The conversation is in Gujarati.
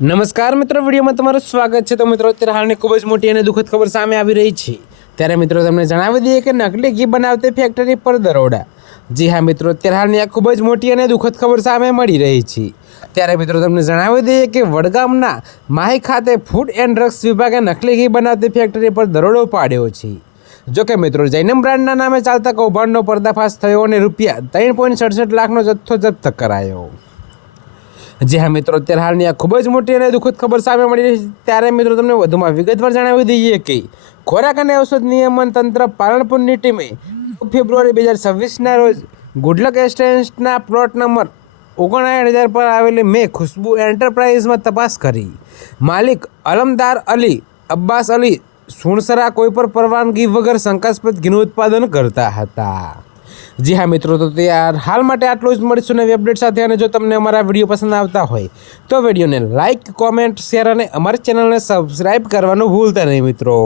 નમસ્કાર મિત્રો, વિડીયોમાં તમારું સ્વાગત છે। તો મિત્રો, અત્યારે હાલની ખૂબ જ મોટી અને દુઃખદ ખબર સામે આવી રહી છે। ત્યારે મિત્રો તમને જણાવી દઈએ કે નકલી ઘી બનાવતી ફેક્ટરી પર દરોડા। જી હા મિત્રો, અત્યારે હાલની આ ખૂબ જ મોટી અને દુઃખદ ખબર સામે મળી રહી છે। ત્યારે મિત્રો તમને જણાવી દઈએ કે વડગામના માહી ખાતે ફૂડ એન્ડ ડ્રગ્સ વિભાગે નકલી ઘી બનાવતી ફેક્ટરી પર દરોડો પાડ્યો છે। જોકે મિત્રો, જૈનમ બ્રાન્ડના નામે ચાલતા કૌભાંડનો પર્દાફાશ થયો અને રૂપિયા 3.67 લાખનો જથ્થો જપ્ત કરાયો। જી હા મિત્રો, અત્યારે હાલની આ ખૂબ જ મોટી અને દુઃખદ ખબર સામે મળી રહી છે। ત્યારે મિત્રો તમને વધુમાં વિગતવાર જણાવી દઈએ કે ખોરાક અને ઔષધ નિયમન તંત્ર પાલનપુરની ટીમે 9 ફેબ્રુઆરી 2026ના રોજ ગુડલક એસ્ટેટના પ્લોટ નંબર 59,000 પર આવેલી મેં ખુશ્બુ એન્ટરપ્રાઇઝમાં તપાસ કરી। માલિક અલમદાર અલી અબ્બાસ અલી સુણસરા કોઈ પણ પરવાનગી વગર શંકાસ્પદ ઘીનું ઉત્પાદન કરતા હતા। જી હા મિત્રો, તો ત્યાર હાલ માટે આટલું જ। મળીશું નવી અપડેટ સાથે। અને જો તમને અમારા વિડીયો પસંદ આવતા હોય તો વિડીયોને લાઇક, કોમેન્ટ, શેર અને અમારી ચેનલને સબસ્ક્રાઈબ કરવાનું ભૂલતા નહીં મિત્રો।